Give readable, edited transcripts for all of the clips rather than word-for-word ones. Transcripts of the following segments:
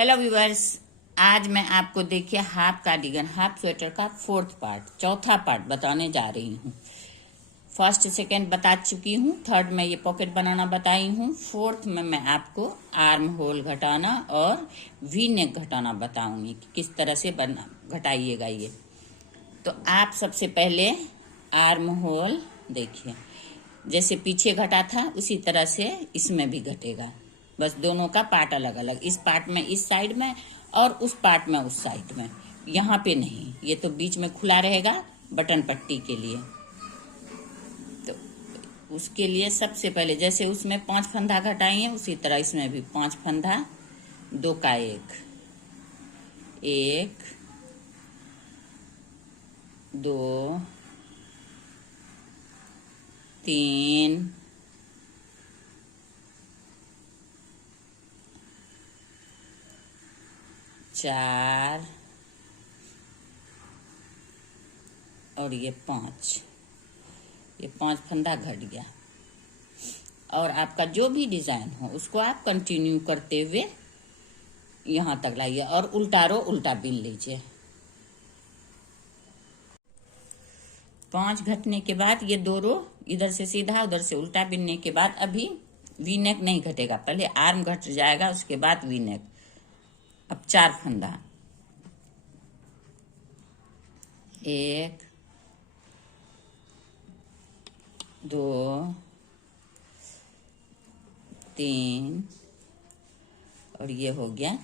Hello viewers, आज मैं आपको देखिए हाफ कार्डिगन हाफ स्वेटर का चौथा पार्ट बताने जा रही हूँ। फर्स्ट सेकंड बता चुकी हूँ, थर्ड में ये पॉकेट बनाना बताई हूँ, फोर्थ में मैं आपको आर्म होल घटाना और वी नेक घटाना बताऊंगी कि किस तरह से बना घटाइएगा ये। तो आप सबसे पहले आर्म होल देखिए, जैसे पीछे घटा था उसी तरह से इसमें भी घटेगा, बस दोनों का पार्ट अलग अलग, इस पार्ट में इस साइड में और उस पार्ट में उस साइड में, यहाँ पे नहीं, ये तो बीच में खुला रहेगा बटन पट्टी के लिए। तो उसके लिए सबसे पहले जैसे उसमें 5 फंदा घटाई है उसी तरह इसमें भी 5 फंदा, 2 का 1, 1 2 3 4 और ये 5, ये 5 फंदा घट गया। और आपका जो भी डिजाइन हो उसको आप कंटिन्यू करते हुए यहाँ तक लाइए और उल्टा रो उल्टा बिन लीजिए। 5 घटने के बाद ये 2 रो इधर से सीधा उधर से उल्टा बिनने के बाद अभी वी नेक नहीं घटेगा, पहले आर्म घट जाएगा उसके बाद वी नेक। अब 4 फंदा, 1 2 3 और ये हो गया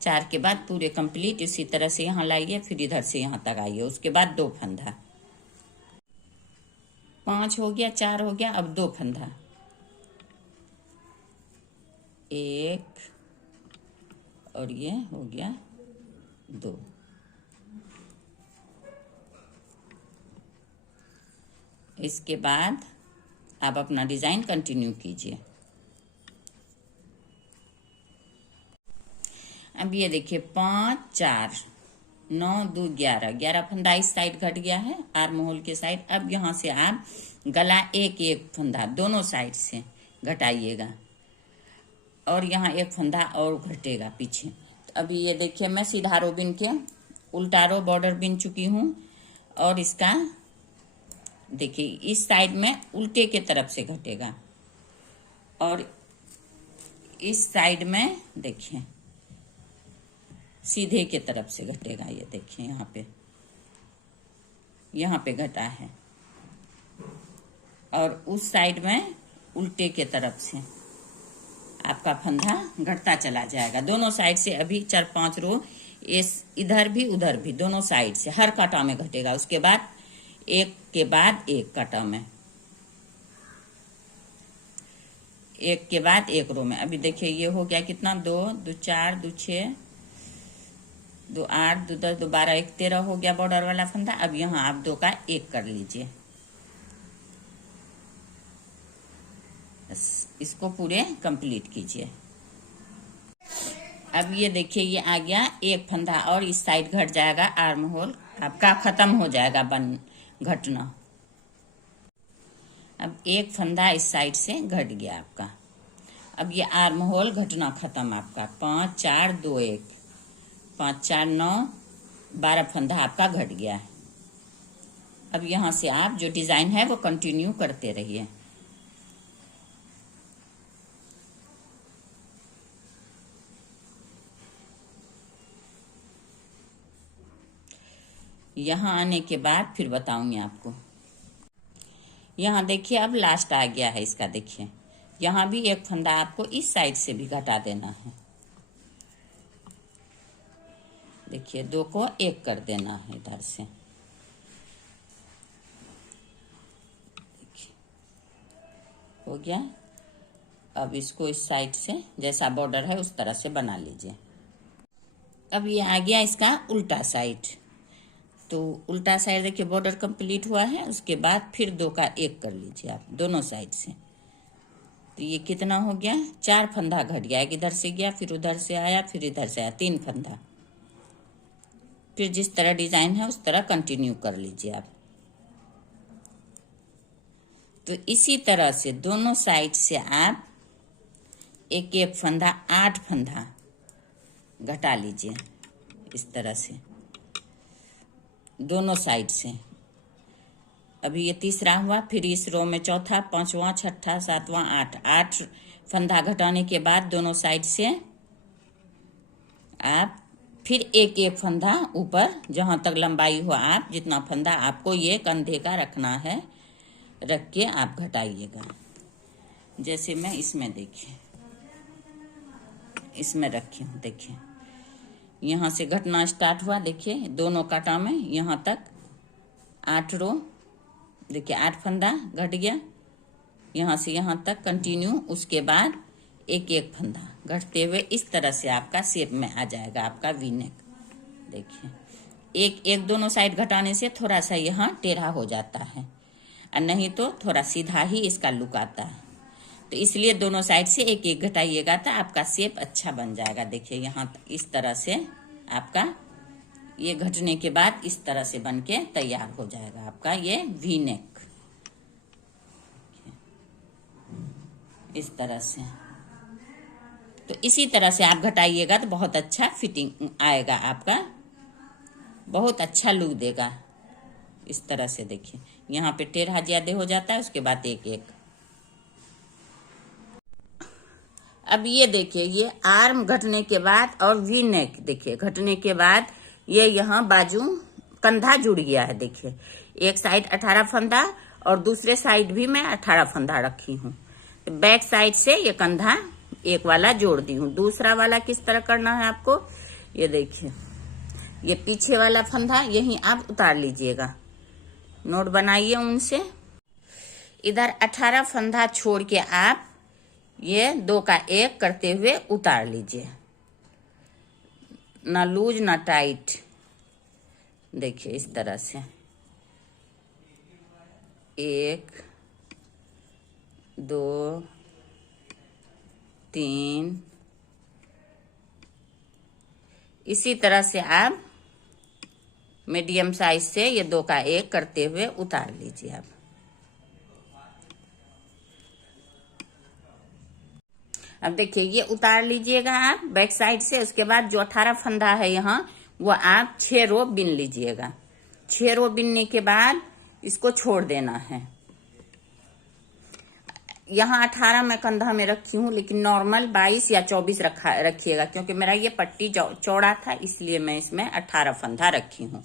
4 के बाद पूरे कंप्लीट इसी तरह से यहाँ लाइए, फिर इधर से यहाँ तक आइए, उसके बाद 2 फंदा। 5 हो गया, 4 हो गया, अब 2 फंदा, 1 और ये हो गया 2। इसके बाद आप अपना डिजाइन कंटिन्यू कीजिए। अब ये देखिए 5 4 9 2 11 फंदा इस साइड घट गया है आर्म होल के साइड। अब यहाँ से आप गला एक फंदा दोनों साइड से घटाइएगा और यहाँ 1 फंदा और घटेगा पीछे। तो अभी ये देखिए मैं सीधा रो बिन के उल्टा रो बॉर्डर बिन चुकी हूँ और इसका देखिए इस साइड में उल्टे के तरफ से घटेगा और इस साइड में देखिए सीधे के तरफ से घटेगा। ये देखिए यहाँ पे घटा है और उस साइड में उल्टे के तरफ से आपका फंदा घटता चला जाएगा दोनों साइड से। अभी 4-5 रो इस इधर भी उधर भी दोनों साइड से हर कांटा में घटेगा, उसके बाद एक के बाद एक कांटा में, एक के बाद एक रो में। अभी देखिए ये हो गया कितना 2 2 4 2 6 2 8 2 10 2 12 1 13 हो गया बॉर्डर वाला फंदा। अब यहाँ आप 2 का 1 कर लीजिए, बस इसको पूरे कंप्लीट कीजिए। अब ये देखिए ये आ गया 1 फंदा और इस साइड घट जाएगा, आर्म होल आपका खत्म हो जाएगा बन घटना। अब 1 फंदा इस साइड से घट गया आपका। अब ये आर्म होल घटना खत्म आपका। 5 4 2 1 5 4 9 12 फंदा आपका घट गया है। अब यहाँ से आप जो डिजाइन है वो कंटिन्यू करते रहिए। यहाँ आने के बाद फिर बताऊंगी आपको। यहाँ देखिए अब लास्ट आ गया है इसका, देखिए यहाँ भी 1 फंदा आपको इस साइड से भी घटा देना है। देखिए 2 को 1 कर देना है इधर से, देखिए हो गया। अब इसको इस साइड से जैसा बॉर्डर है उस तरह से बना लीजिए। अब ये आ गया इसका उल्टा साइड, तो उल्टा साइड देखिए बॉर्डर कंप्लीट हुआ है, उसके बाद फिर 2 का 1 कर लीजिए आप दोनों साइड से। तो ये कितना हो गया 4 फंदा घट गया, एक इधर से गया फिर उधर से आया फिर इधर से आया 3 फंदा। फिर जिस तरह डिजाइन है उस तरह कंटिन्यू कर लीजिए आप। तो इसी तरह से दोनों साइड से आप 1 1 फंदा 8 फंदा घटा लीजिए इस तरह से दोनों साइड से। अभी ये तीसरा हुआ, फिर इस रो में चौथा, पांचवा, छठा, सातवां, आठ फंदा घटाने के बाद दोनों साइड से आप फिर एक एक फंदा ऊपर, जहां तक लंबाई हो आप जितना फंदा आपको ये कंधे का रखना है, रख के आप घटाइएगा। जैसे मैं इसमें देखिए, इसमें रखी हूँ, देखिए यहाँ से घटना स्टार्ट हुआ, देखिए दोनों कांटा में यहाँ तक 8 रो, देखिए 8 फंदा घट गया, यहाँ से यहाँ तक कंटिन्यू। उसके बाद एक एक फंदा घटते हुए इस तरह से आपका शेप में आ जाएगा आपका वी नेक। देखिए एक एक दोनों साइड घटाने से थोड़ा सा यहाँ टेढ़ा हो जाता है, और नहीं तो थोड़ा सीधा ही इसका लुक आता है। तो इसलिए दोनों साइड से एक एक घटाइएगा तो आपका शेप अच्छा बन जाएगा। देखिए यहाँ इस तरह से आपका ये घटने के बाद इस तरह से बन के तैयार हो जाएगा आपका ये वी नेक, इस तरह से। तो इसी तरह से आप घटाइएगा तो बहुत अच्छा फिटिंग आएगा आपका, बहुत अच्छा लुक देगा इस तरह से। देखिए यहाँ पे टेढ़ा ज्यादा हो जाता है, उसके बाद एक एक। अब ये देखिए ये आर्म घटने के बाद और वी नेक, देखिए घटने के बाद ये यहाँ बाजू कंधा जुड़ गया है। देखिए एक साइड 18 फंदा और दूसरे साइड भी मैं 18 फंदा रखी हूँ। तो बैक साइड से ये कंधा एक वाला जोड़ दी हूँ। दूसरा वाला किस तरह करना है आपको, ये देखिए ये पीछे वाला फंदा यहीं आप उतार लीजिएगा, नोट बनाइए उनसे। इधर 18 फंदा छोड़ के आप ये 2 का 1 करते हुए उतार लीजिए, ना लूज ना टाइट। देखिए इस तरह से 1 2 3, इसी तरह से आप मीडियम साइज से ये 2 का 1 करते हुए उतार लीजिए आप। अब देखिए ये उतार लीजिएगा आप बैक साइड से। उसके बाद जो 18 फंदा है यहाँ वो आप 6 रो बिन लीजिएगा। 6 रो बिनने के बाद इसको छोड़ देना है। यहाँ 18 मैं कंधा में रखी हूँ, लेकिन नॉर्मल 22 या 24 रखिएगा, क्योंकि मेरा ये पट्टी चौड़ा था इसलिए मैं इसमें 18 फंदा रखी हूँ।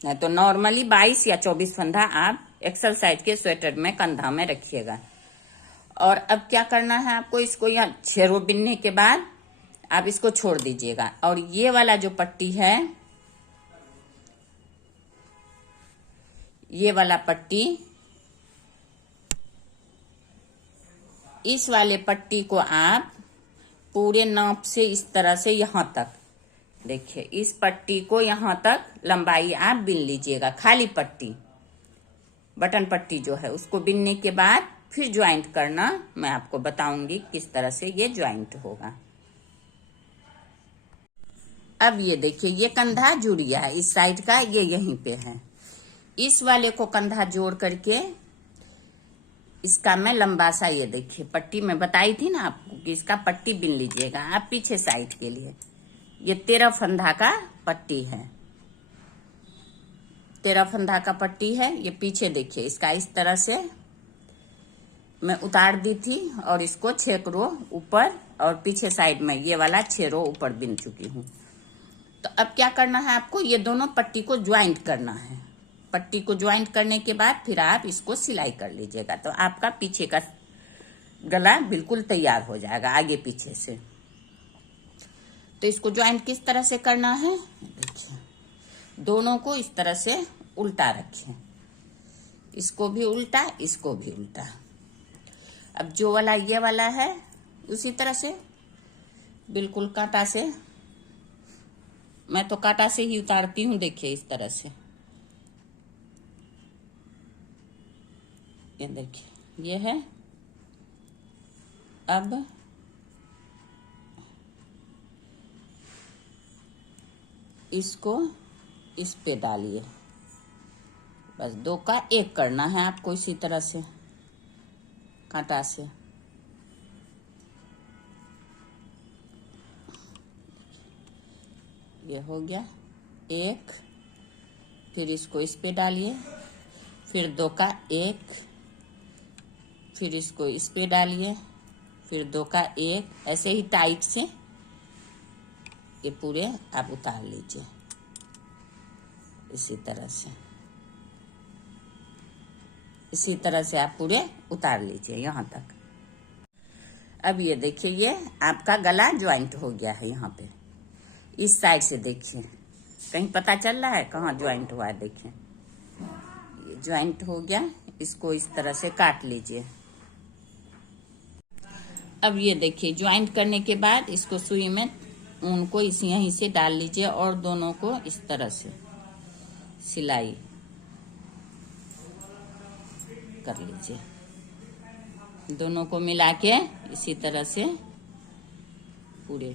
तो नॉर्मली 22 या 24 फंदा आप एक्सरसाइज के स्वेटर में कंधा में रखिएगा। और अब क्या करना है आपको, इसको यहाँ 6 रो बिनने के बाद आप इसको छोड़ दीजिएगा। और ये वाला जो पट्टी है, ये वाला पट्टी, इस वाले पट्टी को आप पूरे नाप से इस तरह से यहाँ तक, देखिए इस पट्टी को यहाँ तक लंबाई आप बिन लीजिएगा। खाली पट्टी, बटन पट्टी जो है उसको बिनने के बाद फिर ज्वाइंट करना मैं आपको बताऊंगी किस तरह से ये ज्वाइंट होगा। अब ये देखिए ये कंधा जुड़ गया है इस साइड का, ये यहीं पे है। इस वाले को कंधा जोड़ करके इसका मैं लंबा सा, ये देखिए पट्टी मैं बताई थी ना आपको कि इसका पट्टी बिन लीजिएगा आप पीछे साइड के लिए। ये 13 फंदा का पट्टी है, 13 फंदा का पट्टी है। ये पीछे देखिए इसका इस तरह से मैं उतार दी थी और इसको 6 रो ऊपर और पीछे साइड में ये वाला 6 रो ऊपर बिन चुकी हूँ। तो अब क्या करना है आपको, ये दोनों पट्टी को ज्वाइंट करना है। पट्टी को ज्वाइंट करने के बाद फिर आप इसको सिलाई कर लीजिएगा, तो आपका पीछे का गला बिल्कुल तैयार हो जाएगा आगे पीछे से। तो इसको ज्वाइंट किस तरह से करना है, देखिए दोनों को इस तरह से उल्टा रखें, इसको भी उल्टा इसको भी उल्टा। अब जो वाला ये वाला है उसी तरह से बिल्कुल कांटा से, मैं तो कांटा से ही उतारती हूँ। देखिए इस तरह से, ये देखिए ये है। अब इसको इस पे डालिए, बस 2 का 1 करना है आपको इसी तरह से कांटा से। ये हो गया एक, फिर इसको इस पे डालिए, फिर 2 का 1, फिर इसको इस पे डालिए, फिर 2 का 1, ऐसे ही टाइट से ये पूरे आप उतार लीजिए इसी तरह से। इसी तरह से आप पूरे उतार लीजिए यहाँ तक। अब ये देखिए ये आपका गला ज्वाइंट हो गया है। यहाँ पे इस साइड से देखिए, कहीं पता चल रहा है कहाँ ज्वाइंट हुआ है? देखिए ये ज्वाइंट हो गया। इसको इस तरह से काट लीजिए। अब ये देखिए ज्वाइंट करने के बाद इसको सुई में ऊन को इसी यहीं से डाल लीजिए और दोनों को इस तरह से सिलाई कर लीजिए। दोनों को मिला के इसी तरह से पूरे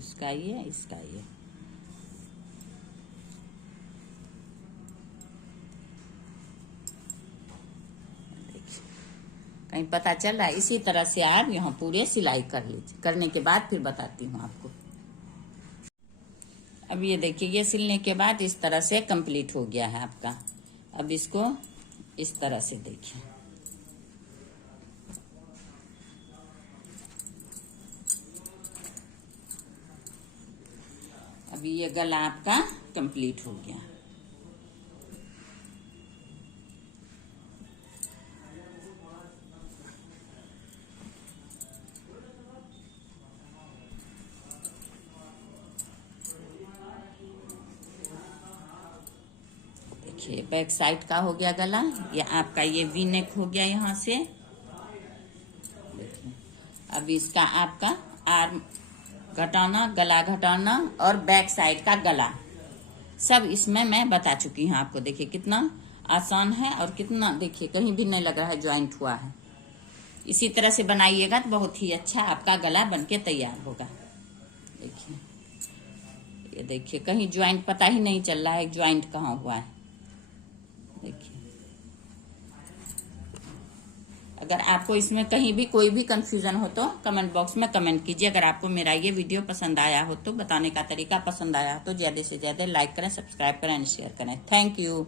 इसका ये, इसका ये। देखिए कहीं पता चल रहा है? इसी तरह से आप यहाँ पूरे सिलाई कर लीजिए। करने के बाद फिर बताती हूँ आपको। अब ये देखिए ये सिलने के बाद इस तरह से कंप्लीट हो गया है आपका। अब इसको इस तरह से देखिए। अभी ये गला आपका कंप्लीट हो गया। देखिए बैक साइड का हो गया गला। ये आपका ये वी नेक हो गया यहाँ से। देखिए अब इसका आपका आर्म घटाना, गला घटाना और बैक साइड का गला सब इसमें मैं बता चुकी हूँ आपको। देखिए कितना आसान है और कितना देखिए कहीं भी नहीं लग रहा है ज्वाइंट हुआ है। इसी तरह से बनाइएगा तो बहुत ही अच्छा आपका गला बनके तैयार होगा। देखिए ये देखिए कहीं ज्वाइंट पता ही नहीं चल रहा है ज्वाइंट कहाँ हुआ है। देखिए अगर आपको इसमें कहीं भी कोई भी कंफ्यूजन हो तो कमेंट बॉक्स में कमेंट कीजिए। अगर आपको मेरा ये वीडियो पसंद आया हो तो बताने का तरीका पसंद आया हो तो ज्यादा से ज्यादा लाइक करें, सब्सक्राइब करें एंड शेयर करें। Thank you.